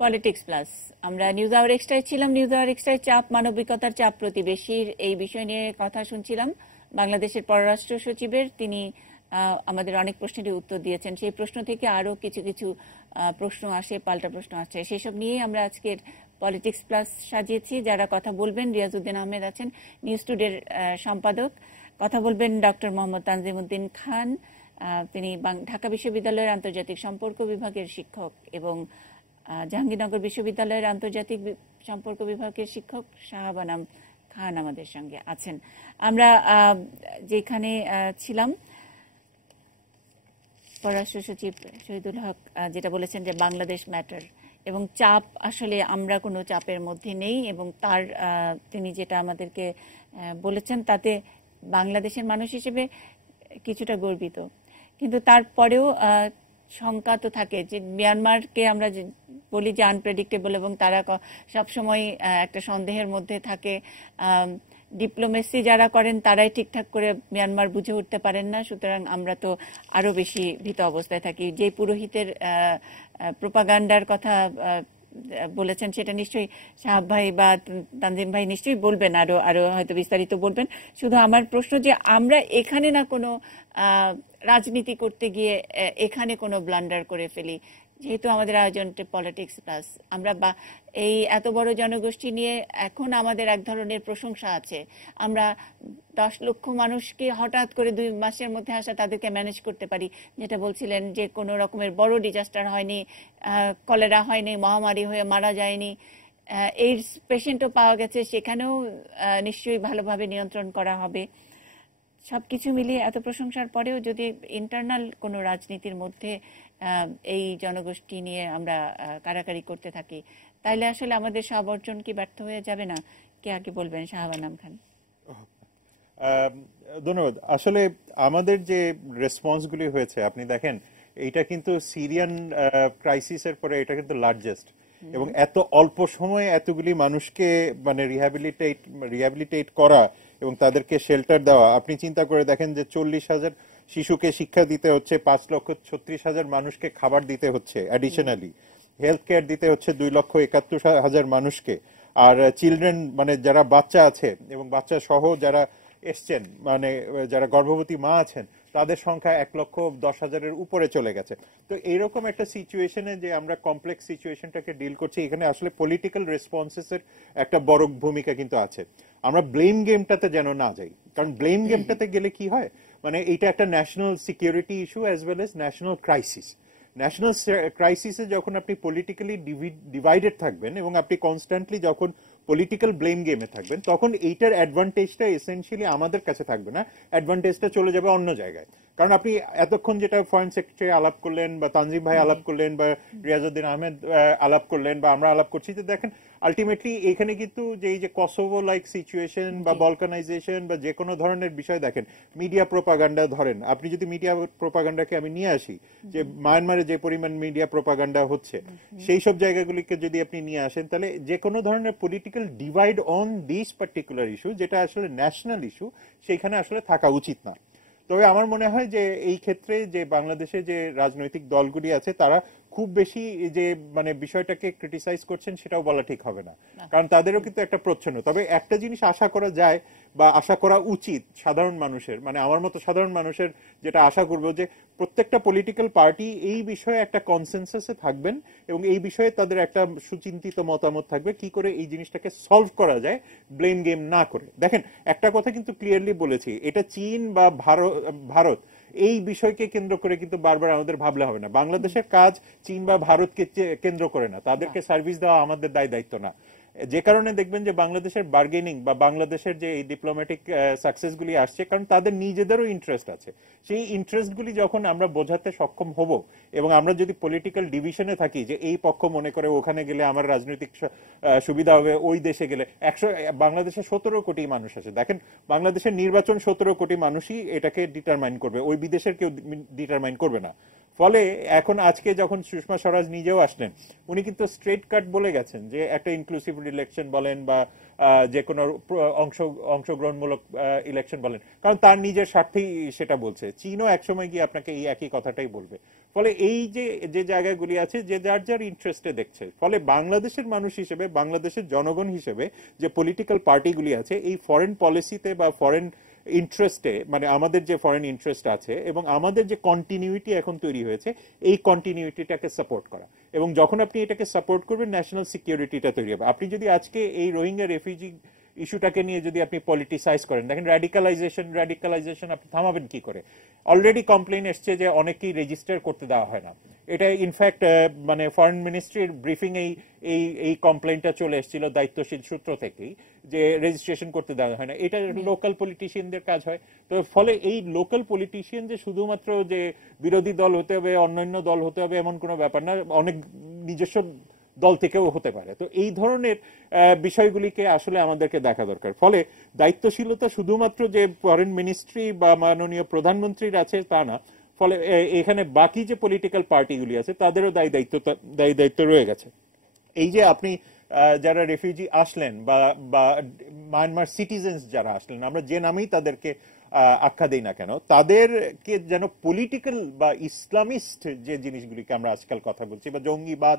Politics plus আমরা news hour এক্সট্রায় ছিলাম। নিউজ আওয়ার এক্সট্রায় চাপ, মানবিকতার চাপ প্রতিবেশীর, এই বিষয় নিয়ে কথা শুনছিলাম বাংলাদেশের পররাষ্ট্র সচিবের। তিনি আমাদের অনেক প্রশ্নেরই উত্তর দিয়েছেন। সেই প্রশ্ন থেকে আরো কিছু কিছু প্রশ্ন আসে, পাল্টা প্রশ্ন আসে, সেসব নিয়েই আমরা আজকের পলিটিক্স প্লাস সাজিয়েছি। যারা কথা বলবেন, রিয়াজউদ্দিন আহমেদ আছেন নিউজ টুডের সম্পাদক, কথা বলবেন ডক্টর মোহাম্মদ তানজিমউদ্দিন খান, তিনি ঢাকা বিশ্ববিদ্যালয়ের আন্তর্জাতিক সম্পর্ক বিভাগের শিক্ষক, এবং জাহাঙ্গীরনগর বিশ্ববিদ্যালয়ের আন্তর্জাতিক সম্পর্ক বিভাগের শিক্ষক শাহাবানাম খান আমাদের সঙ্গে আছেন। আমরা যেখানে ছিলাম, পররাষ্ট্র সচিব শহীদুল হক যেটা বলেছেন যে বাংলাদেশ ম্যাটার, এবং চাপ, আসলে আমরা কোনো চাপের মধ্যে নেই, এবং তার তিনি যেটা আমাদেরকে বলেছেন তাতে বাংলাদেশের মানুষ হিসেবে কিছুটা গর্বিত। কিন্তু তারপরেও শঙ্কা তো থাকে যে মিয়ানমারকে আমরা বলি যে আনপ্রেডিক্টেবল, এবং তারা সবসময় একটা সন্দেহের মধ্যে থাকে। ডিপ্লোমেসি যারা করেন তারাই ঠিকঠাক করে মিয়ানমার বুঝে উঠতে পারেন না, সুতরাং আমরা তো আরো বেশি ভীত অবস্থায় থাকি। যে পুরোহিতের প্রোপাগান্ডার কথা বলেছেন সেটা নিশ্চয়ই সাহাব ভাই বা তানজিম ভাই নিশ্চয়ই বলবেন, আরো আরো হয়তো বিস্তারিত বলবেন। শুধু আমার প্রশ্ন যে আমরা এখানে না কোনো রাজনীতি করতে গিয়ে এখানে কোনো ব্লান্ডার করে ফেলি, যেহেতু আমাদের আয়োজন পলিটিক্স প্লাস, আমরা এই এত বড় জনগোষ্ঠী নিয়ে এখন আমাদের এক ধরনের প্রশংসা আছে। আমরা 10 লক্ষ মানুষকে হঠাৎ করে 2 মাসের মধ্যে আসা, তাদেরকে ম্যানেজ করতে পারি। যেটা বলছিলেন যে কোনো রকমের বড় ডিজাস্টার হয়নি, কলেরা হয়নি, মহামারী হয়ে মারা যায়নি, এইডস পেশেন্টও পাওয়া গেছে, সেখানেও নিশ্চয়ই ভালোভাবে নিয়ন্ত্রণ করা হবে। সবকিছু মিলিয়ে এত প্রশংসার পরেও যদি ইন্টারনাল কোনো রাজনীতির মধ্যে এই জনগোষ্ঠী নিয়ে আমরা কারাকারি করতে থাকি, তাইলে আসলে আমাদের সব অর্জন কি ব্যর্থ হয়ে যাবে না? কে আগে বলবেন? শাহাবানাম খান। ধন্যবাদ। আসলে আমাদের যে রেসপন্সগুলি হয়েছে, আপনি দেখেন এইটা কিন্তু সিরিয়ান ক্রাইসিসের পরে এটা কিন্তু লার্জেস্ট, এবং এত অল্প সময়ে এতগুলি মানুষকে মানে রিহ্যাবিলিটেট করা এবং তাদেরকে শেল্টার দেওয়া। আপনি চিন্তা করে দেখেন যে 40,000 শিশুকে শিক্ষা দিতে হচ্ছে, 5,36,000 মানুষকে খাবার দিতে হচ্ছে, অ্যাডিশনালি হেলথ কেয়ার দিতে হচ্ছে 2,71,000 মানুষকে। আর চিলড্রেন মানে যারা বাচ্চা আছে এবং বাচ্চা সহ যারা এসছেন, মানে যারা গর্ভবতী মা আছেন, তাদের সংখ্যা 1,10,000-এর উপরে চলে গেছে। তো এইরকম একটা সিচুয়েশনে যে আমরা কমপ্লেক্স সিচুয়েশনটাকে ডিল করছি, এখানে আসলে পলিটিক্যাল রেসপন্সেসের একটা বড় ভূমিকা কিন্তু আছে। আমরা ব্লেম গেমটাতে যেন না যাই, কারণ ব্লেম গেমটাতে গেলে কি হয়, মানে এটা একটা national security issue as well as national crisis. National ক্রাইসিসে যখন আপনি পলিটিক্যালি ডিভাইডেড থাকবেন এবং আপনি কনস্ট্যান্টলি যখন পলিটিক্যাল ব্লেম গেমে থাকবেন, তখন এইটার অ্যাডভান্টেজটা এসেনশিয়ালি আমাদের কাছে থাকবে না, অ্যাডভান্টেজটা চলে যাবে অন্য জায়গায়। কারণ আপনি এতক্ষণ যেটা ফরেন সেক্রেটারি আলাপ করলেন, বা তানজিম ভাই আলাপ করলেন, বা রিয়াজউদ্দিন আহমেদ আলাপ করলেন, বা আমরা আলাপ করছি, যে দেখেন আলটিমেটলি এখানে কিন্তু যে এই যে কসোভো লাইক সিচুয়েশন বা বলকানাইজেশন বা যে কোনো ধরনের বিষয়, দেখেন মিডিয়া প্রোপাগান্ডা ধরেন, আপনি যদি মিডিয়া প্রোপাগান্ডাকে আমি নিয়ে আসি, যে মায়ানমারে যে পরিমাণ মিডিয়া প্রোপাগান্ডা হচ্ছে, সেই সব জায়গাগুলিকে যদি আপনি নিয়ে আসেন, তাহলে যে কোনো ধরনের political divide on this particular issue, যেটা আসলে ন্যাশনাল ইস্যু, সেইখানে আসলে থাকা উচিত না। তবে আমার মনে হয় যে এই ক্ষেত্রে যে বাংলাদেশে যে রাজনৈতিক দলগুলি আছে, তারা খুব বেশি যে মানে বিষয়টাকে ক্রিটিসাইজ করছেন সেটাও বলা ঠিক হবে না, কারণ তাদেরও কিন্তু একটা প্রচ্ছন্ন। তবে একটা জিনিস আশা করা যায় বা আশা করা উচিত সাধারণ মানুষের, মানে আমার মতো সাধারণ মানুষের, যেটা আশা করবো যে প্রত্যেকটা পলিটিক্যাল পার্টি এই বিষয়ে একটা কনসেনসাসে থাকবেন এবং এই বিষয়ে তাদের একটা সুচিন্তিত মতামত থাকবে কি করে এই জিনিসটাকে সলভ করা যায়, ব্লেম গেম না করে। দেখেন একটা কথা কিন্তু ক্লিয়ারলি বলেছি, এটা চীন বা ভারত এই বিষয়কে কেন্দ্র করে কিন্তু বারবার আমাদের ভাবলে হবে না। বাংলাদেশের কাজ চীন বা ভারতকে কেন্দ্র করে না, তাদেরকে সার্ভিস দেওয়া আমাদের দায়িত্ব না। যে কারণে দেখবেন যে বাংলাদেশের বার্গেনিং বা বাংলাদেশের যে এই ডিপ্লোম্যাটিক সাকসেসগুলি আসছে, কারণ তাদের নিজেদেরও ইন্টারেস্ট আছে। সেই ইন্টারেস্টগুলি যখন আমরা বোঝাতে সক্ষম হব, এবং আমরা যদি পলিটিক্যাল ডিভিশনে থাকি যে এই পক্ষ মনে করে ওখানে গেলে আমার রাজনৈতিক সুবিধা হবে, ওই দেশে গেলে বাংলাদেশে 17 কোটি মানুষ আছে, দেখেন বাংলাদেশের নির্বাচন 17 কোটি মানুষই এটাকে ডিটারমাইন করবে, ওই বিদেশের কেউ ডিটারমাইন করবে না। ফলে এখন আজকে যখন সুষমা স্বরাজ নিজেও আসলেন, উনি কিন্তু স্ট্রেট কাট বলে গেছেন যে একটা ইনক্লুসিভ ইলেকশন বলেন বা যে কোনো অংশগ্রহণমূলক ইলেকশন বলেন, কারণ তার নিজের স্বার্থেই সেটা বলছে। চীনও একসময় গিয়ে আপনাকে এই একই কথাটাই বলবে। ফলে এই যে যে জায়গাগুলি আছে যে যার যার ইন্টারেস্টে দেখছে, ফলে বাংলাদেশের মানুষ হিসেবে, বাংলাদেশের জনগণ হিসেবে যে পলিটিক্যাল পার্টিগুলি আছে এই ফরেন পলিসিতে বা ফরেন ইন্টারেস্টে, মানে আমাদের যে ফরেন ইন্টারেস্ট আছে এবং আমাদের যে কন্টিনিউইটি এখন তৈরি হয়েছে এই কন্টিনিউইটিটাকে সাপোর্ট করা, এবং যখন আপনি এটাকে সাপোর্ট করবেন ন্যাশনাল সিকিউরিটিটা তৈরি হবে। আপনি যদি আজকে এই রোহিঙ্গা রেফিউজি ইস্যুটাকে নিয়ে যদি আপনি পলিটিসাইজ করেন, দেখেন রাডিকালাইজেশন আপনি থামাবেন কি করে? অলরেডি কমপ্লেইন এসছে যে অনেকেই রেজিস্টার করতে দেওয়া হয় না। এটা ইনফ্যাক্ট মানে ফরেন মিনিস্ট্রির ব্রিফিং এই কমপ্লেইনটা চলে এসেছিল দায়িত্বশীল সূত্র থেকেই, যে রেজিস্ট্রেশন করতে দেওয়া হয় না। এটা লোকাল পলিটিশিয়ানদের কাজ হয়। তো ফলে এই লোকাল পলিটিশিয়ান যে শুধুমাত্র যে বিরোধী দল হতে হবে, অন্যান্য দল হতে হবে এমন কোনো ব্যাপার না, অনেক নিজস্ব দল থেকেও হতে পারে। তো এই ধরনের বিষয়গুলিকে আসলে আমাদেরকে দেখা দরকার। ফলে দায়িত্বশীলতা শুধুমাত্র যে ফরেন মিনিস্ট্রি বা মাননীয় প্রধানমন্ত্রীর আছে তা না, ফলে এখানে বাকি যে পলিটিক্যাল পার্টিগুলি আছে তাদেরও দায়ী দায়িত্ব রয়ে গেছে। এই যে আপনি যারা রেফিউজি আসলেন বা মায়ানমার সিটিজেন্স যারা আসলেন, আমরা যে নামেই তাদেরকে আখ্যা দিই না কেন, তাদেরকে যেন পলিটিক্যাল বা ইসলামিস্ট যে জিনিসগুলিকে আমরা আজকাল কথা বলছি, বা জঙ্গিবাদ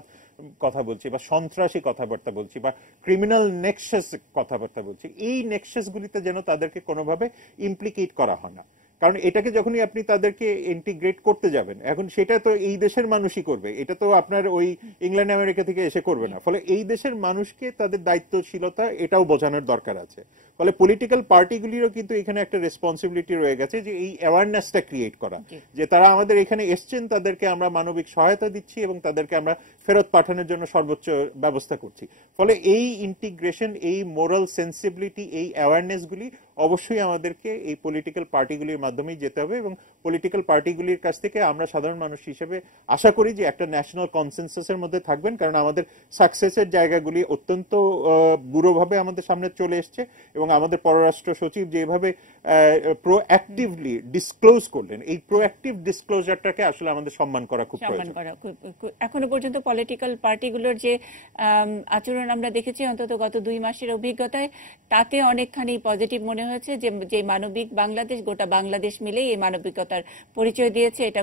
কথা বলছি, বা সন্ত্রাসী কথাবার্তা বলছি, বা ক্রিমিনাল নেক্সাস কথাবার্তা বলছি, এই নেক্সাস গুলিতে যেন তাদেরকে কোনোভাবে ইমপ্লিকেট করা হয় না। কারণ এটাকে যখনই আপনি তাদেরকে ইন্টিগ্রেট করতে যাবেন, এখন সেটা তো এই দেশের মানুষই করবে, এটা তো আপনার ওই ইংল্যান্ড আমেরিকা থেকে এসে করবে না। ফলে এই দেশের মানুষকে তাদের দায়িত্বশীলতা এটাও বোঝানোর দরকার আছে। ফলে পলিটিক্যাল পার্টিগুলিরও কিন্তু এখানে একটা রেসপন্সিবিলিটি রয়ে গেছে যে এই অ্যাওয়ারনেসটা ক্রিয়েট করা, যে তারা আমাদের এখানে এসছেন, তাদেরকে আমরা মানবিক সহায়তা দিচ্ছি এবং তাদেরকে আমরা ফেরত পাঠানোর জন্য সর্বোচ্চ ব্যবস্থা করছি। ফলে এই ইন্টিগ্রেশন, এই মোরাল সেন্সিবিলিটি, এই অ্যাওয়ারনেসগুলি অবশ্যই আমাদেরকে এই পলিটিক্যাল পার্টিগুলির মাধ্যমেই যেতে হবে, এবং পলিটিক্যাল পার্টিগুলির কাছ থেকে আমরা সাধারণ মানুষ হিসেবে আশা করি যে একটা ন্যাশনাল কনসেনসাসের মধ্যে থাকবেন। কারণ আমাদের সাকসেসের জায়গাগুলি অত্যন্ত বুড়োভাবে আমাদের সামনে চলে এসছে, এবং আমাদের পররাষ্ট্র সচিব যেভাবে প্রোঅ্যাক্টিভলি ডিসক্লোজ করলেন, এই প্রোঅ্যাক্টিভ ডিসক্লোজারটাকে আসলে আমাদের সম্মান করা খুব প্রয়োজন। এখনো পর্যন্ত পলিটিক্যাল পার্টিগুলোর যে আচরণ আমরা দেখেছি অন্তত গত 2 মাসের অভিজ্ঞতায়, তাতে অনেকখানি পজিটিভ মনে হয়েছে যে মানবিক বাংলাদেশ, গোটা বাংলাদেশ মিলে এই মানবিকতার পরিচয় দিয়েছে। এটা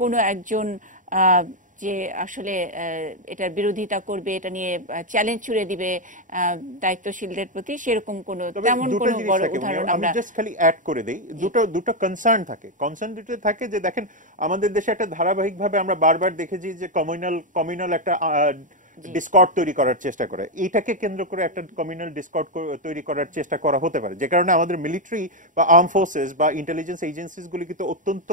কোনো একজন যে আসলে এটার বিরোধিতা করবে, এটা নিয়ে চ্যালেঞ্জ ছুড়ে দিবে দায়িত্বশীলদের প্রতি, সেরকম তেমন কোনো বড় উদাহরণ আমরা জাস্ট খালি অ্যাড করে দেই। দুটো কনসার্ন থাকে যে দেখেন আমাদের দেশে একটা ধারাবাহিকভাবে আমরা বারবার দেখেছি যে কমিউনাল একটা ডিসকর্ড তৈরি করার চেষ্টা করে, এইটাকে কেন্দ্র করে একটা কমিউনাল ডিসকর্ড তৈরি করার চেষ্টা করা হতে পারে, যে কারণে আমাদের মিলিটারি বা আর্ম ফোর্সেস বা ইন্টেলিজেন্স এজেন্সিস গুলি কিন্তু অত্যন্ত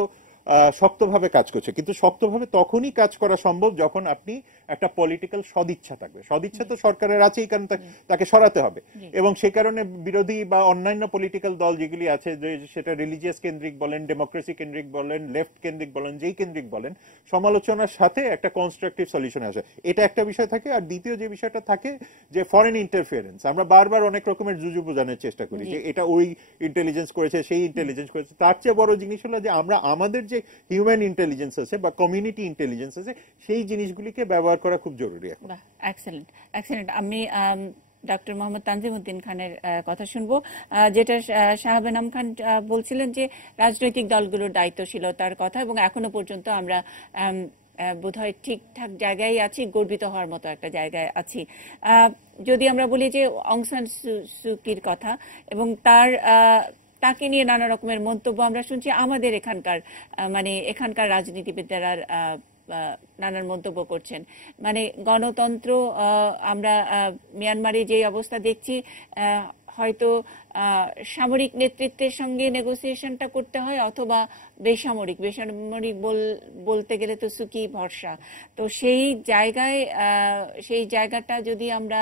শক্তভাবে কাজ করছে। কিন্তু শক্তভাবে তখনই কাজ করা সম্ভব যখন আপনি একটা পলিটিক্যাল সদিচ্ছা থাকবে। সদিচ্ছা তো সরকারের আছেই, কারণ তাকে সরাতে হবে, এবং সে কারণে বিরোধী বা অন্যান্য পলিটিক্যাল দল যেগুলি আছে, সেটা রিলিজিয়াস কেন্দ্রিক বলেন, ডেমোক্রেসি কেন্দ্রিক বলেন, লেফট কেন্দ্রিক বলেন, যেই কেন্দ্রিক বলেন, সমালোচনার সাথে একটা কনস্ট্রাকটিভ সলিউশন আসে, এটা একটা বিষয় থাকে। আর দ্বিতীয় যে বিষয়টা থাকে যে ফরেন ইন্টারফিয়ারেন্স, আমরা বারবার অনেক রকমের জুজু বোঝানোর চেষ্টা করি যে এটা ওই ইন্টেলিজেন্স করেছে, সেই ইন্টেলিজেন্স করেছে। তার চেয়ে বড় জিনিস হলো যে আমরা আমাদের যে হিউম্যান ইন্টেলিজেন্স আছে বা কমিউনিটি ইন্টেলিজেন্স আছে, সেই জিনিসগুলিকে ব্যবহার করা খুব জরুরি এখন। এক্সেলেন্ট। আমি ডক্টর মোহাম্মদ তানজিম উদ্দিন খানের কথা শুনবো, যেটা শাহাব এনাম খান বলছিলেন যে রাজনৈতিক দলগুলোর দায়িত্বশীলতার কথা, এবং এখনো পর্যন্ত আমরা বোধহয় ঠিকঠাক জায়গায় আছি, গর্বিত হওয়ার মতো একটা জায়গায় আছি। যদি আমরা বলি যে অং সান সুকির কথা, এবং তাকে নিয়ে নানা রকমের মন্তব্য আমরা শুনছি, আমাদের এখানকার রাজনীতিবিদরা নানান মন্তব্য করছেন। মানে গণতন্ত্র, আমরা মিয়ানমারে যে অবস্থা দেখছি, হয়তো সামরিক নেতৃত্বের সঙ্গে নেগোসিয়েশনটা করতে হয়, অথবা বেসামরিক বলতে গেলে তো সুকি ভরসা। তো সেই জায়গাটা যদি আমরা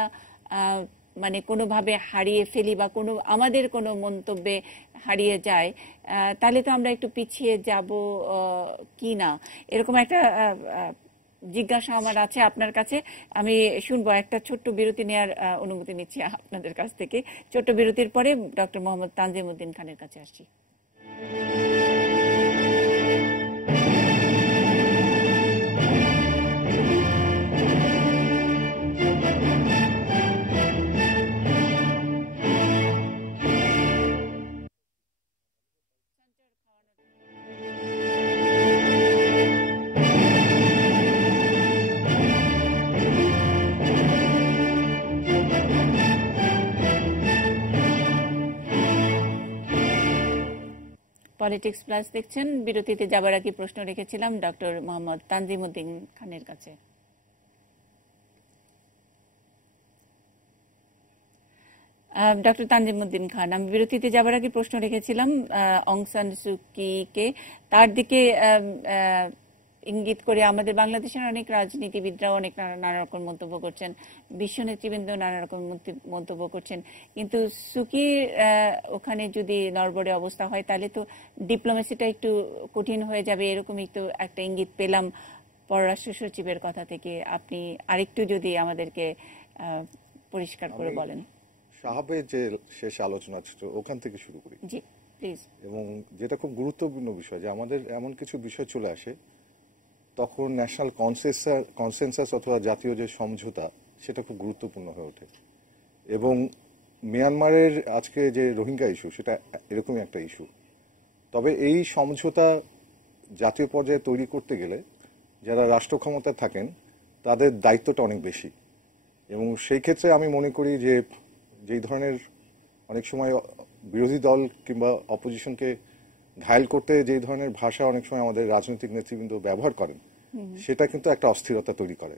কোনোভাবে হারিয়ে ফেলি বা আমাদের কোনো মন্তব্যে হারিয়ে যায়, তাহলে তো আমরা একটু পিছিয়ে যাব কি না, এরকম একটা জিজ্ঞাসা আমার আছে আপনার কাছে। আমি শুনবো, একটা ছোট্ট বিরতি নেওয়ার অনুমতি নিচ্ছি আপনাদের কাছ থেকে। ছোট্ট বিরতির পরে ডক্টর মোহাম্মদ তানজিম উদ্দিন খানের কাছে আসছি। পলিটিক্স প্লাস দেখছেন। বিরতিতে যাবার আগে প্রশ্ন রেখেছিলাম ডক্টর মোহাম্মদ তানজিমুদ্দিন খানের কাছে। ডক্টর তানজিমুদ্দিন খান, আমি বিরতিতে যাবার আগে প্রশ্ন রেখেছিলাম অং সান সুকিকে, তার দিকে ইঙ্গিত করে আমাদের বাংলাদেশের অনেক রাজনীতিবিদরাও অনেক নানা রকম মন্তব্য করছেন, বিশ্ব নেতৃবৃন্দ নানা রকম মন্তব্য করছেন। কিন্তু সুকি ওখানে যদি নড়বড়ে অবস্থা হয় তাহলে তো ডিপ্লোমেসিটা একটু কঠিন হয়ে যাবে, এরকমই তো একটা ইঙ্গিত পেলাম পররাষ্ট্র সচিবের কথা থেকে। আপনি আরেকটু যদি আমাদেরকে পরিষ্কার করে বলেন। সাহাবের যে শেষ আলোচনা ছিল ওখান থেকে শুরু করি। জি প্লিজ। এবং যেটা খুব গুরুত্বপূর্ণ বিষয় যে আমাদের এমন কিছু বিষয় চলে আসে তখন ন্যাশনাল কনসেনসাস অথবা জাতীয় যে সমঝোতা সেটা খুব গুরুত্বপূর্ণ হয়ে ওঠে। এবং মিয়ানমারের আজকে যে রোহিঙ্গা ইস্যু সেটা এরকমই একটা ইস্যু। তবে এই সমঝোতা জাতীয় পর্যায়ে তৈরি করতে গেলে যারা রাষ্ট্র ক্ষমতায় থাকেন তাদের দায়িত্বটা অনেক বেশি। এবং সেই ক্ষেত্রে আমি মনে করি যে যেই ধরনের অনেক সময় বিরোধী দল কিংবা অপোজিশনকে ঘায়েল করতে যেই ধরনের ভাষা অনেক সময় আমাদের রাজনৈতিক নেতৃবৃন্দ ব্যবহার করেন সেটা কিন্তু একটা অস্থিরতা তৈরি করে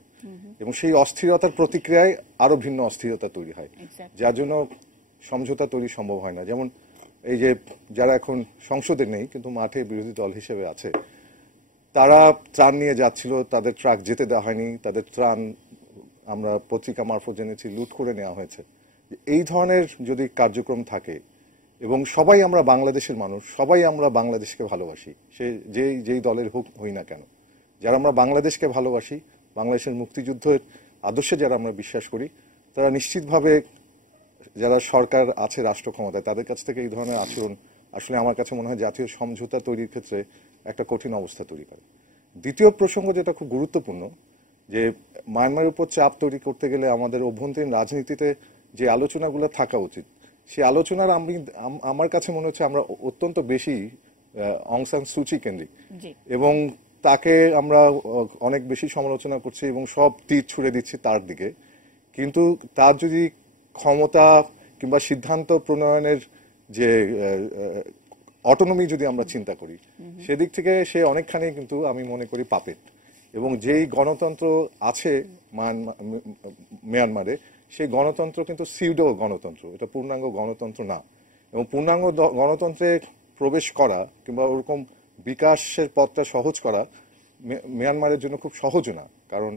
এবং সেই অস্থিরতার প্রতিক্রিয়ায় আরো ভিন্ন অস্থিরতা তৈরি হয়, যার জন্য সমঝোতা তৈরি সম্ভব হয় না। যেমন এই যে যারা এখন সংসদে নেই কিন্তু মাঠে বিরোধী দল হিসেবে আছে, তারা ত্রাণ নিয়ে যাচ্ছিল, তাদের ট্রাক যেতে দেওয়া হয়নি, তাদের ত্রাণ আমরা পত্রিকা মারফত জেনেছি লুট করে নেওয়া হয়েছে। এই ধরনের যদি কার্যক্রম থাকে এবং সবাই আমরা বাংলাদেশের মানুষ, সবাই আমরা বাংলাদেশকে ভালোবাসি, সে যেই দলের হোক হই না কেন, যারা আমরা বাংলাদেশকে ভালোবাসি, বাংলাদেশের মুক্তিযুদ্ধের আদর্শে যারা আমরা বিশ্বাস করি, তারা নিশ্চিতভাবে যারা সরকার আছে রাষ্ট্র ক্ষমতায় তাদের কাছ থেকে এই ধরনের আচরণ আসলে আমার কাছে মনে হয় জাতীয় সমঝোতা তৈরির ক্ষেত্রে একটা কঠিন অবস্থা তৈরি করে। দ্বিতীয় প্রসঙ্গ যেটা খুব গুরুত্বপূর্ণ, যে মায়ানমারের উপর চাপ তৈরি করতে গেলে আমাদের অভ্যন্তরীণ রাজনীতিতে যে আলোচনাগুলো থাকা উচিত, সেই আলোচনার আমার কাছে মনে হচ্ছে আমরা অত্যন্ত বেশি অং সান সুচি কেন্দ্রিক এবং তাকে আমরা অনেক বেশি সমালোচনা করছি এবং সব তীর ছুড়ে দিচ্ছি তার দিকে। কিন্তু তার যদি ক্ষমতা কিংবা সিদ্ধান্ত প্রণয়নের যে অটোনমি যদি আমরা চিন্তা করি, সেদিক থেকে সে অনেকখানি কিন্তু আমি মনে করি পাপেট। এবং যেই গণতন্ত্র আছে মিয়ানমারে, সেই গণতন্ত্র কিন্তু সিউডো গণতন্ত্র, এটা পূর্ণাঙ্গ গণতন্ত্র না। এবং পূর্ণাঙ্গ গণতন্ত্রে প্রবেশ করা কিংবা ওরকম বিকাশের পথটা সহজ করা মিয়ানমারের জন্য খুব সহজ না, কারণ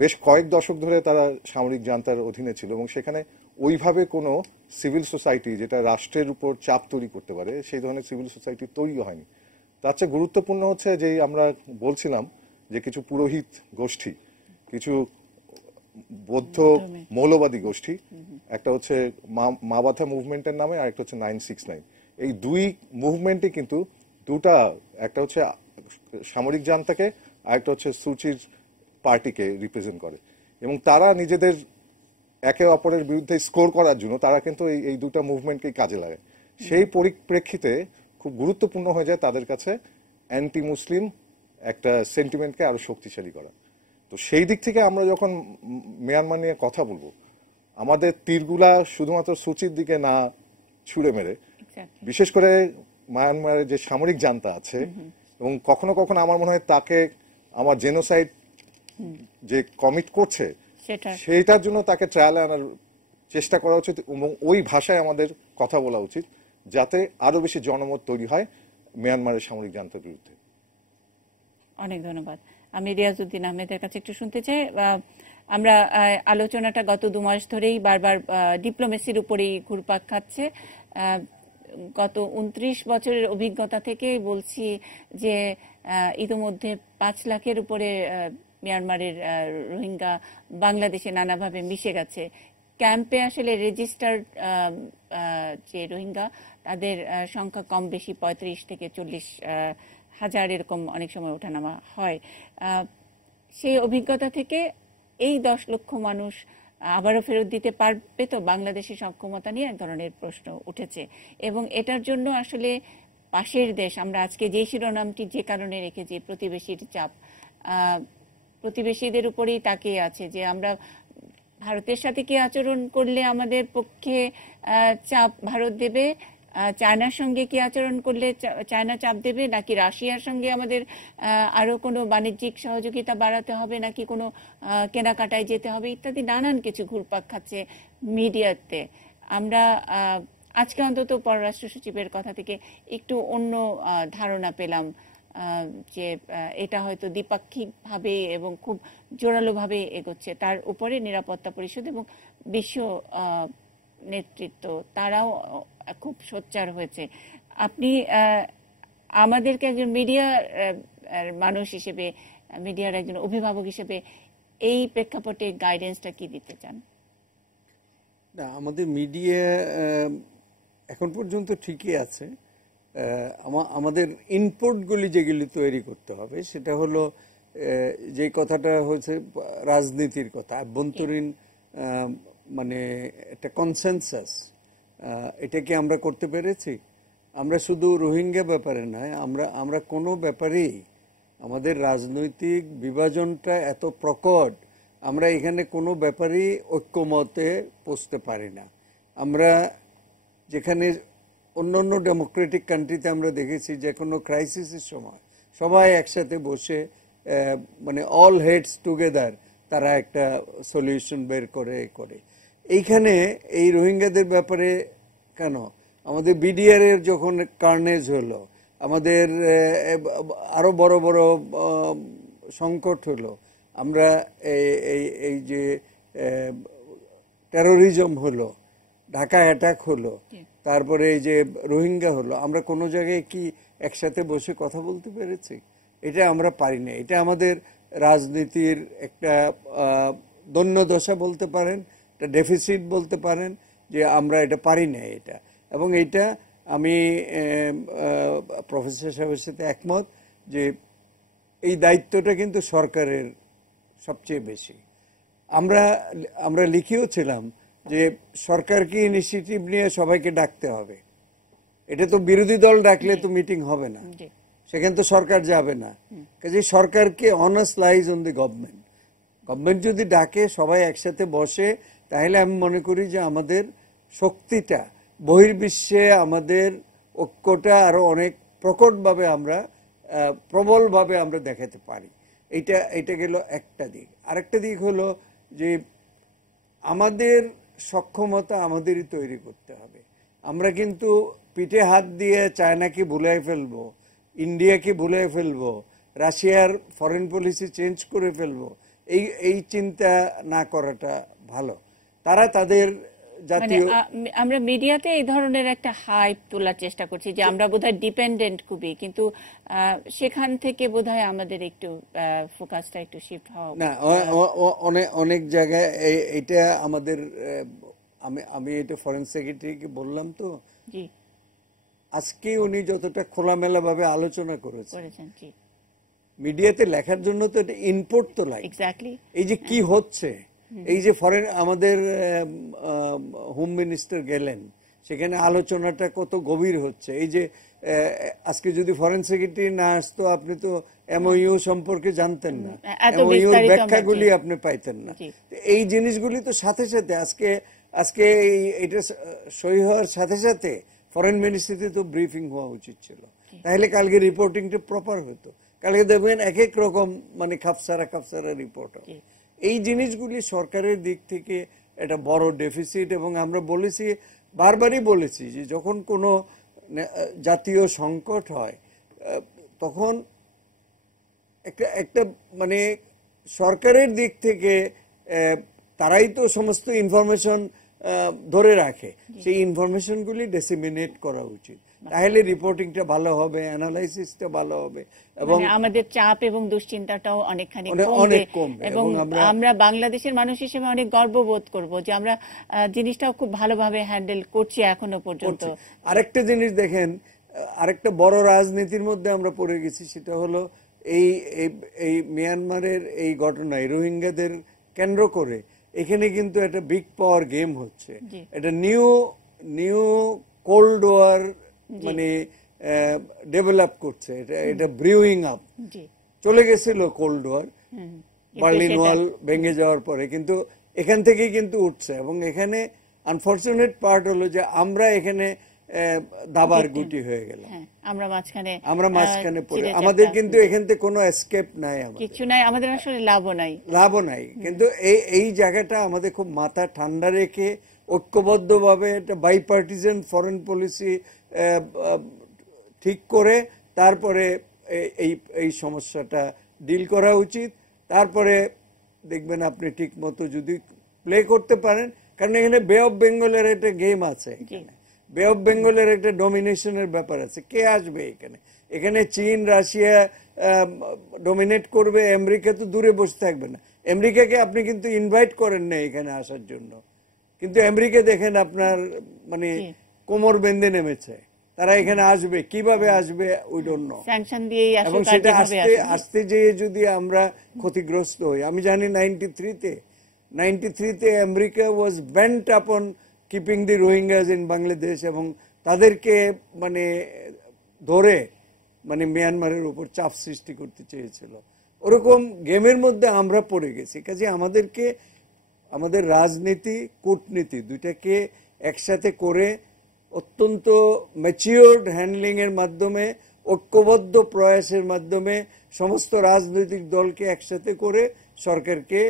বেশ কয়েক দশক ধরে তারা সামরিক জান্তার অধীনে ছিল এবং সেখানে ওইভাবে কোনো সিভিল সোসাইটি যেটা রাষ্ট্রের উপর চাপ তৈরি করতে পারে সেই ধরনের সিভিল সোসাইটি তৈরি হয়নি। তার চেয়ে গুরুত্বপূর্ণ হচ্ছে যে আমরা বলছিলাম যে কিছু পুরোহিত গোষ্ঠী, কিছু বৌদ্ধ মৌলবাদী গোষ্ঠী, একটা হচ্ছে মাবাথা মুভমেন্টের নামে আর একটা হচ্ছে 969, এই দুই মুভমেন্টই কিন্তু দুটা, একটা হচ্ছে সামরিক জান্তাকে আর একটা হচ্ছে সুচির পার্টিকে রিপ্রেজেন্ট করে এবং তারা নিজেদের একে অপরের বিরুদ্ধে স্কোর করার জন্য তারা কিন্তু এই দুটা মুভমেন্টকেই কাজে লাগায়। সেই পরিপ্রেক্ষিতে খুব গুরুত্বপূর্ণ হয়ে যায় তাদের কাছে অ্যান্টি মুসলিম একটা সেন্টিমেন্টকে আরো শক্তিশালী করা। তো সেই দিক থেকে আমরা যখন মিয়ানমার নিয়ে কথা বলবো, আমাদের তীরগুলা শুধুমাত্র সুচির দিকে না ছুড়ে মেরে, বিশেষ করে মায়ানমারের যে সামরিক জান্তা আছে এবং কখনো কখনো আমার মনে হয় তাকে আমার জেনোসাইড যে কমিট করছে সেইটার জন্য তাকে ট্রায়ালে আনার চেষ্টা করা উচিত এবং ওই ভাষায় আমাদের কথা বলা উচিত যাতে আরো বেশি জনমত তৈরি হয় মিয়ানমারের সামরিক জান্তার বিরুদ্ধে। অনেক ধন্যবাদ। আমি রিয়াজউদ্দিন আহমেদের কাছে একটু শুনতে চাই। আমরা আলোচনাটা গত 2 মাস ধরেই বারবার ডিপ্লোমেসির উপরেই ঘুরপাক খাচ্ছে। গত 29 বছরের অভিজ্ঞতা থেকে বলছি যে ইতিমধ্যে 5 লাখের উপরে মিয়ানমারের রোহিঙ্গা বাংলাদেশে নানাভাবে মিশে গেছে। ক্যাম্পে আসলে রেজিস্টার্ড যে রোহিঙ্গা তাদের সংখ্যা কম বেশি 35 থেকে 40 হাজার এরকম অনেক সময় ওঠানামা হয়। সেই অভিজ্ঞতা থেকে এই 10 লক্ষ মানুষ আবারও ফেরত দিতে পারবে তো বাংলাদেশের সক্ষমতা নিয়ে এক ধরনের প্রশ্ন উঠেছে এবং এটার জন্য আসলে পাশের দেশ, আমরা আজকে যে শিরোনামটি যে কারণে রেখেছি প্রতিবেশীর চাপ, প্রতিবেশীদের উপরেই তাকিয়ে আছে যে আমরা ভারতের সাথে কি আচরণ করলে আমাদের পক্ষে চাপ ভারত দেবে, চায়নার সঙ্গে কি আচরণ করলে চায়না চাপ দেবে, নাকি রাশিয়ার সঙ্গে আমাদের আরো কোনো বাণিজ্যিক সহযোগিতা বাড়াতে হবে, নাকি কোনো কেনাকাটায় যেতে হবে, ইত্যাদি নানান কিছু ঘুরপাক খাচ্ছে মিডিয়াতে। আমরা আজকে অন্তত পররাষ্ট্র সচিবের কথা থেকে একটু অন্য ধারণা পেলাম যে এটা হয়তো দ্বিপাক্ষিকভাবে এবং খুব জোরালোভাবে এগোচ্ছে। তার উপরে নিরাপত্তা পরিষদ এবং বিশ্ব নেতৃত্ব তারাও খুব সোচ্চার হয়েছে। আপনি আমাদেরকে একজন মিডিয়ার মানুষ হিসেবে, মিডিয়ার একজন অভিভাবক হিসেবে এই প্রেক্ষাপটে গাইডেন্সটা কি দিতে চান? না, আমাদের মিডিয়া এখন পর্যন্ত ঠিকই আছে। আমাদের ইনপুটগুলি যেগুলি তৈরি করতে হবে সেটা হলো যে কথাটা হচ্ছে রাজনীতির কথা, আভ্যন্তরীণ মানে একটা কনসেনসাস, এটা কি আমরা করতে পেরেছি? আমরা শুধু রোহিঙ্গা ব্যাপারে নয়, আমরা কোনো ব্যাপারেই আমাদের রাজনৈতিক বিভাজনটা এত প্রকট, আমরা এখানে কোনো ব্যাপারেই ঐক্যমতে পৌঁছতে পারি না। আমরা যেখানে অন্যান্য ডেমোক্রেটিক কান্ট্রিতে আমরা দেখেছি যে কোনো ক্রাইসিসের সময় সবাই একসাথে বসে মানে অল হেডস টুগেদার তারা একটা সলিউশন বের করে। এইখানে এই রোহিঙ্গাদের ব্যাপারে কেন আমাদের বিডিআর এর যখন কার্নেজ হলো, আমাদের আরো বড় বড় সংকট হলো, আমরা এই যে টেরোরিজম হলো, ঢাকা অ্যাটাক হলো, তারপরে এই যে রোহিঙ্গা হলো, আমরা কোনো জায়গায় কি একসাথে বসে কথা বলতে পেরেছি? এটা আমরা পারি না। এটা আমাদের রাজনীতির একটা দৈন্যদশা বলতে পারেন, একটা ডেফিসিট বলতে পারেন, যে আমরা এটা পারি না এটা। এবং এইটা আমি প্রফেসর সাহেবের সাথে একমত যে এই দায়িত্বটা কিন্তু সরকারের সবচেয়ে বেশি। আমরা লিখেও ছিলাম যে সরকারকে ইনিশিয়েটিভ নিয়ে সবাইকে ডাকতে হবে। এটা তো বিরোধী দল ডাকলে তো মিটিং হবে না, সেখানে তো সরকার যাবে না। কাজে সরকারকে honours lies on the government. Government যদি ডাকে সবাই একসাথে বসে, তাহলে আমি মনে করি যে আমাদের শক্তিটা বহির্বিশ্বে আমাদের ঐক্যটা আরো অনেক প্রকটভাবে আমরা প্রবলভাবে আমরা দেখাতে পারি। এটা গেল একটা দিক। আরেকটা দিক হলো যে আমাদের সক্ষমতা আমাদেরই তৈরি করতে হবে। আমরা কিন্তু পিঠে হাত দিয়ে চায়নাকে ভুলাই ফেলবো, ইন্ডিয়াকে ভুলাই ফেলবো, রাশিয়ার ফরেন পলিসি চেঞ্জ করে ফেলবো, এই চিন্তা না করাটা ভালো। তারা তাদের জাতীয়, আমরা মিডিয়াতে এই ধরনের একটা হাইপ তোলার চেষ্টা করছি যে আমরা বোধহয় ডিপেন্ডেন্ট খুবই, কিন্তু সেখান থেকে বোধহয় আমাদের একটু ফোকাসটা একটু শিফট হওয়া না। অনেক জায়গায় এটা আমাদের, আমি এটা ফরেন সেক্রেটারিকে বললাম তো, আজকে উনি যতটা খোলামেলা ভাবে আলোচনা করেছেন, মিডিয়াতে লেখার জন্য তো এটা ইনপুট তো লাগে। এই যে কি হচ্ছে, এই যে ফরেন আমাদের হোম মিনিস্টার গেলেন, সেখানে আলোচনাটা কত গভীর হচ্ছে। এই যে আজকে যদি ফরেন সেক্রেটারি না আসতো, আপনি তো এমওইউ সম্পর্কে জানতেন না, এমওইউর ব্যাখ্যাগুলি আপনি পাইতেন না। এই জিনিসগুলি তো সাথে সাথে আজকে এটা সই হওয়ার সাথে সাথে ফরেন মিনিস্ট্রিতে তো ব্রিফিং হওয়া উচিত ছিল, তাহলে কালকে রিপোর্টিংটা প্রপার হতো। কালকে দেখবেন এক এক রকম মানে খাপসারা রিপোর্ট হবে। এই জিনিসগুলি সরকারের দিক থেকে একটা বড় ডেফিসিট। এবং আমরা বলেছি, বারবারই বলেছি যে যখন কোনো জাতীয় সংকট হয় তখন একটা মানে সরকারের দিক থেকে তারাই তো সমস্ত ইনফরমেশন ধরে রাখে, সেই ইনফরমেশনগুলি ডিসেমিনেট করা উচিত, তাহলে রিপোর্টিংটা ভালো হবে, অ্যানালাইসিসটা ভালো হবে এবং আমাদের চাপ এবং দুশ্চিন্তাটাও অনেকখানি কমবে। এবং আমরা বাংলাদেশের মানুষ হিসেবে অনেক গর্ববোধ করব যে আমরা জিনিসটাও খুব ভালোভাবে হ্যান্ডেল করছি এখনো পর্যন্ত। আরেকটা জিনিস দেখেন, আরেকটা বড় রাজনীতির মধ্যে আমরা পড়ে গেছি, সেটা হলো এই মিয়ানমারের এই ঘটনায় রোহিঙ্গাদের কেন্দ্র করে এখানে কিন্তু একটা বিগ পাওয়ার গেম হচ্ছে। এটা নিউ কোল্ড ওয়ার মানে ডেভেলপ করছে, এটা ব্রিউইং আপ। চলে গেছিল কোল্ড ওয়ার, বার্লিন ওয়াল ভেঙে যাওয়ার পরে, কিন্তু এখান থেকেই কিন্তু উঠছে। এবং এখানে আনফরচুনেট পার্ট হলো যে আমরা এখানে দাবার গুটি হয়ে গেলাম, হ্যাঁ, আমরা মাঝখানে পড়ে, চিড়ে আমাদের চাপটা কিন্তু এখান থেকে কোনো এসকেপ নাই, কিছু নাই, আমাদের আসলে লাভও নাই। কিন্তু এই জায়গাটা আমাদের খুব মাথা ঠান্ডা রেখে ঐক্যবদ্ধভাবে একটা বাইপার্টিজান ফরেন পলিসি ঠিক করে তারপরে এই সমস্যাটা ডিল করা উচিত। তারপরে দেখবেন আপনি ঠিক মতো যদি প্লে করতে পারেন, কারণ এখানে বে অফ বেঙ্গলের একটা গেম আছে, বে অফ বেঙ্গলের একটা ডমিনেশনের ব্যাপার আছে। কে আসবে এখানে? এখানে চীন, রাশিয়া ডমিনেট করবে, আমেরিকা তো দূরে বসে থাকবে না। আমেরিকাকে আপনি কিন্তু ইনভাইট করেন না এখানে আসার জন্য, কিন্তু আমেরিকা দেখেন আপনার মানে কোমর বেঁধে নেমেছে। তারা এখানে আসবে, কিভাবে আসবে উই ডোন্ট নো। স্যাংশন দিয়েই এবং সেটা আসতে যেয়ে যদি আমরা ক্ষতিগ্রস্ত হই, আমি জানি 93-তে আমেরিকা ওয়াজ বেন্ট আপন keeping the Rohingyas in Bangladesh, এবং তাদেরকে মানে ধরে মানে মিয়ানমারের উপর চাপ সৃষ্টি করতে চেয়েছিল। ওরকম গেমের মধ্যে আমরা পড়ে গেছি। কাজে আমাদেরকে আমাদের রাজনীতি, কূটনীতি দুইটাকে একসাথে করে অত্যন্ত ম্যাচিওরড হ্যান্ডলিং এর মাধ্যমে, ঐক্যবদ্ধ প্রয়াসের মাধ্যমে সমস্ত রাজনৈতিক দলকে একসাথে করে সরকারকে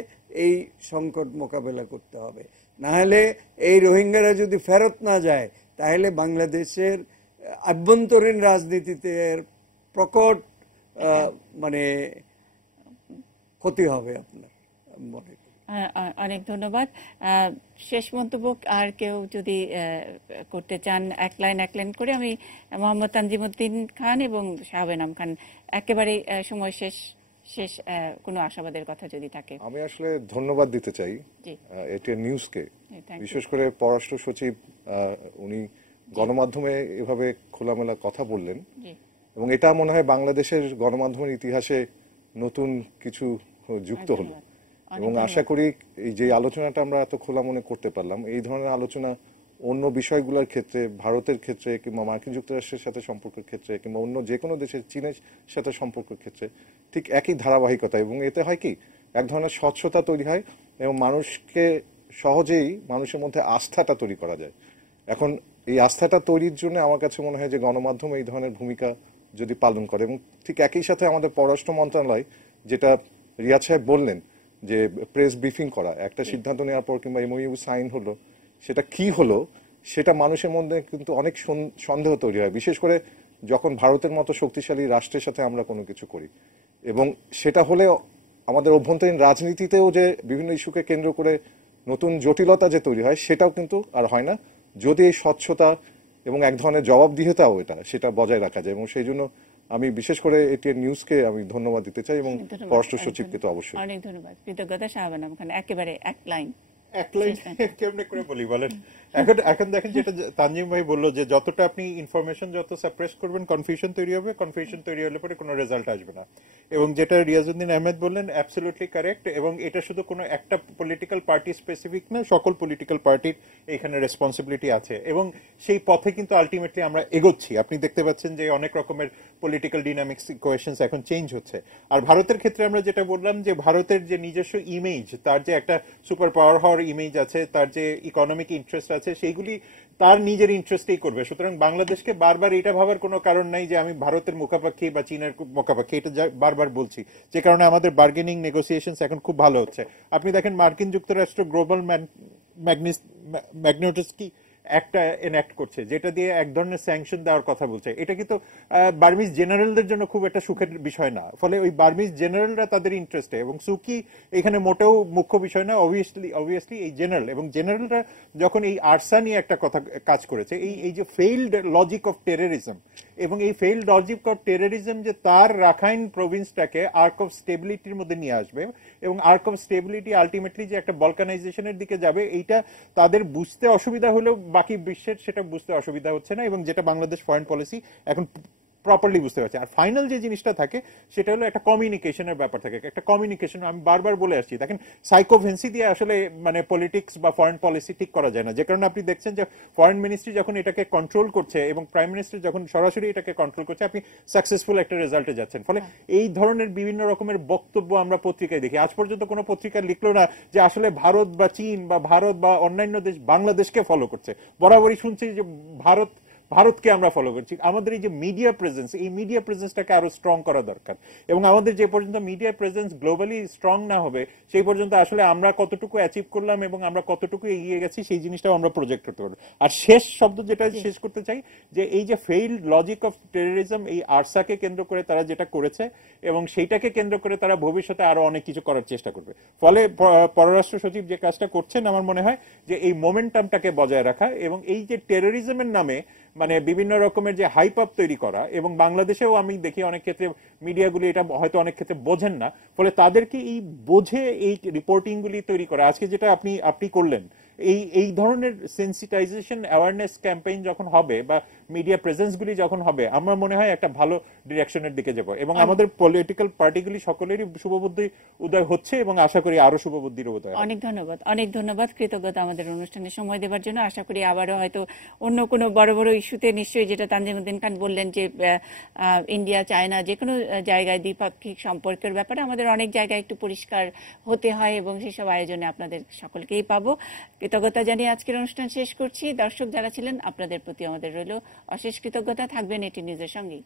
এই সংকট মোকাবেলা করতে হবে। না হলে এই রোহিঙ্গারা যদি ফেরত না যায়, তাহলে বাংলাদেশের আভ্যন্তরীণ রাজনীতিতে প্রকট মানে ক্ষতি হবে আপনার, মনে করি। অনেক ধন্যবাদ। শেষ মন্তব্য আর কেউ যদি করতে চান, এক লাইন করে। আমি মোহাম্মদ তানজিমউদ্দিন খান এবং শাহবেন আম খান, একেবারে সময় শেষ কোনো আশাবাদের কথা যদি থাকে। আমি আসলে ধন্যবাদ দিতে চাই এটিএন নিউজকে, বিশেষ করে পররাষ্ট্র সচিব, উনি গণমাধ্যমে এভাবে খোলামেলা কথা বললেন, এবং এটা মনে হয় বাংলাদেশের গণমাধ্যমের ইতিহাসে নতুন কিছু যুক্ত হলো। এবং আশা করি এই যে আলোচনাটা আমরা এত খোলা মনে করতে পারলাম, এই ধরনের আলোচনা অন্য বিষয়গুলোর ক্ষেত্রে, ভারতের ক্ষেত্রে কিংবা মার্কিন যুক্তরাষ্ট্রের সাথে সম্পর্কের ক্ষেত্রে কিংবা অন্য যে কোনো দেশের, চীনের সাথে সম্পর্কের ক্ষেত্রে ঠিক একই ধারাবাহিকতা, এবং এতে হয় কি এক ধরনের স্বচ্ছতা তৈরি হয় এবং মানুষকে সহজেই মানুষের মধ্যে আস্থাটা তৈরি করা যায়। এখন এই আস্থাটা তৈরির জন্য আমার কাছে মনে হয় যে গণমাধ্যম এই ধরনের ভূমিকা যদি পালন করে, এবং ঠিক একই সাথে আমাদের পররাষ্ট্র মন্ত্রণালয়, যেটা রিয়াদ সাহেব বললেন যে প্রেস ব্রিফিং করা, একটা সিদ্ধান্ত নেওয়ার পর কিংবা এমওইউ সাইন হলো, সেটা কি হলো সেটা মানুষের মধ্যে কিন্তু অনেক সন্দেহ তৈরি হয়, বিশেষ করে যখন ভারতের মতো শক্তিশালী রাষ্ট্রের সাথে আমরা কোনো কিছু করি। এবং সেটা হলে আমাদের অভ্যন্তরীণ রাজনীতিতেও যে বিভিন্ন ইস্যুকে কেন্দ্র করে নতুন জটিলতা যে তৈরি হয়, সেটাও কিন্তু আর হয় না যদি এই স্বচ্ছতা এবং এক ধরনের জবাবদিহিতাও সেটা বজায় রাখা যায়। এবং সেই জন্য আমি বিশেষ করে এটিএন নিউজকে আমি ধন্যবাদ দিতে চাই, এবং পররাষ্ট্র সচিবকে তো অবশ্যই অনেক ধন্যবাদ। কৃতজ্ঞতা। শাহবান আম খান, একেবারে এক লাইন কেমনে করে বলি বলেন। এখন দেখেন যেটা তানজিম ভাই বললো, যে যতটা আপনি ইনফরমেশন যত সাপ্রেস করবেন, কনফিউশন তৈরি হবে, কনফিউশন তৈরি হলে পরে কোনো রেজাল্ট আসবে না। এবং যেটা রিয়াজউদ্দিন আহমেদ বললেন অ্যাবসলিউটলি কারেক্ট, এবং এটা শুধু কোনো একটা পলিটিক্যাল পার্টি স্পেসিফিক না, সকল পলিটিক্যাল পার্টির এখানে রেসপন্সিবিলিটি আছে, এবং সেই পথে কিন্তু আলটিমেটলি আমরা এগোচ্ছি। আপনি দেখতে পাচ্ছেন যে অনেক রকমের পলিটিক্যাল ডিনামিক্স ইকুয়েশনস এখন চেঞ্জ হচ্ছে। আর ভারতের ক্ষেত্রে আমরা যেটা বললাম, যে ভারতের যে নিজস্ব ইমেজ, তার যে একটা সুপার পাওয়ার হওয়ার ইমেজ আছে, তার যে ইকোনমিক ইন্টারেস্ট আছে, সেইগুলি তার নিজের ইন্টারেস্টেই করবে। সুতরাং বাংলাদেশকে বারবার এটা ভাবার কোনো কারণ নাই যে আমি ভারতের মুখাপাক্ষী বা চীনের মুখাপাক্ষী, এটা বারবার বলছি, যে কারণে আমাদের বার্গেনিং নেগোসিয়েশনস এখন খুব ভালো হচ্ছে। আপনি দেখেন মার্কিন যুক্তরাষ্ট্র গ্লোবাল ম্যাগনেটিস্কি একটা এনঅ্যাক্ট করছে, যেটা দিয়ে এক ধরনের স্যাংশন দেওয়ার কথা বলছে। এটা কিন্তু বার্মিজ জেনারেলদের জন্য খুব একটা সুখের বিষয় না, ফলে ওই বার্মিজ জেনারেলরা তাদের ইন্টারেস্টে, এবং সুকি এখানে মোটেও মুখ্য বিষয় না। অবভিয়াসলি এই জেনারেল, এবং জেনারেলরা যখন এই আরসা নিয়ে একটা কথা কাজ করেছে, এই যে ফেইল্ড লজিক অফ টেররিজম, এবং এই ফেইল্ড লজিক অফ টেররিজম যে তার রাখাইন প্রভিন্সটাকে আর্ক অফ স্টেবিলিটির মধ্যে নিয়ে আসবে, এবং আর্ক অফ স্টেবিলিটি আলটিমেটলি যে একটা বলকানাইজেশনের দিকে যাবে, এইটা তাদের বুঝতে অসুবিধা হলেও বাকি বিশ্বের সেটা বুঝতে অসুবিধা হচ্ছে না, এবং যেটা বাংলাদেশ ফরেন পলিসি এখন প্রপারলি বুঝতে পারছে। আর ফাইনাল যে জিনিসটা থাকে সেটা হলো একটা কমিউনিকেশনের ব্যাপার থাকে, একটা কমিউনিকেশন। আমি বারবার বলে আসছি, দেখেন সাইকোভেন্সি দিয়ে আসলে মানে পলিটিক্স বা ফরেন পলিসি ঠিক করা যায় না, যে কারণে আপনি দেখছেন যে ফরেন মিনিস্ট্রি যখন এটাকে কন্ট্রোল করছে এবং প্রাইম মিনিস্টার যখন সরাসরি এটাকে কন্ট্রোল করছে, আপনি সাকসেসফুল একটা রেজাল্টে যাচ্ছেন। ফলে এই ধরনের বিভিন্ন রকমের বক্তব্য আমরা পত্রিকায় দেখি। আজ পর্যন্ত কোনো পত্রিকা লিখলো না যে আসলে ভারত বা চীন বা ভারত বা অন্যান্য দেশ বাংলাদেশকে ফলো করছে। বরাবরই শুনছি যে ভারত ভারতকে আমরা ফলো করছি। আমাদের এই যে মিডিয়া প্রেজেন্স, এই মিডিয়া প্রেজেন্সটাকে আরো স্ট্রং করা দরকার, এবং আমাদের যে পর্যন্ত মিডিয়া প্রেজেন্স গ্লোবালি স্ট্রং না হবে সেই পর্যন্ত আসলে আমরা কতটুকু অ্যাচিভ করলাম এবং আমরা কতটুকু এগিয়ে গেছি সেই জিনিসটাও আমরা প্রজেক্ট করতে পারবো। আর শেষ শব্দ যেটা শেষ করতে চাই, যে এই যে ফেইল্ড লজিক অফ টেররিজম, এই আরসাকে কেন্দ্র করে তারা যেটা করেছে এবং সেইটাকে কেন্দ্র করে তারা ভবিষ্যতে আরো অনেক কিছু করার চেষ্টা করবে। ফলে পররাষ্ট্র সচিব যে কাজটা করছেন আমার মনে হয় যে এই মোমেন্টামটাকে বজায় রাখা, এবং এই যে টেররিজমের নামে মানে বিভিন্ন রকমের যে হাইপ আপ তৈরি করা, এবং বাংলাদেশেও আমি দেখি অনেক ক্ষেত্রে মিডিয়াগুলি এটা হয়তো অনেক ক্ষেত্রে বোঝেন না, ফলে তাদেরকে এই বোঝে এই রিপোর্টিং গুলি তৈরি করা। আজকে যেটা আপনি করলেন, এই ধরনের সেন্সিটাইজেশন অ্যাওয়ারনেস ক্যাম্পেইন যখন হবে বা মিডিয়া প্রেজেন্স গুলি যখন হবে, আমার মনে হয় একটা ভালো ডিরেকশনের দিকে যাব, এবং আমাদের পলিটিক্যাল পার্টিগুলি সকলেরই শুভবুদ্ধি উদয় হচ্ছে, এবং আশা করি আরো শুভবুদ্ধির উদয়। অনেক ধন্যবাদ, অনেক ধন্যবাদ, কৃতজ্ঞতা আমাদের অনুষ্ঠানে সময় দেওয়ার জন্য। আশা করি আবারও হয়তো অন্য কোনো বড় বড় ইস্যুতে, নিশ্চয়ই যেটা তানজিমউদ্দিন খান বললেন যে ইন্ডিয়া চায়না যে কোনো জায়গায় দ্বিপাক্ষিক সম্পর্কের ব্যাপারে আমাদের অনেক জায়গায় একটু পরিষ্কার হতে হয়, এবং সেসব আয়োজনে আপনাদের সকলকেই পাবো। কৃতজ্ঞতা জানিয়ে আজকের অনুষ্ঠান শেষ করছি। দর্শক যারা ছিলেন আপনাদের প্রতি আমাদের রইল অশেষ কৃতজ্ঞতা। থাকবেন এটি নিউজের সঙ্গেই।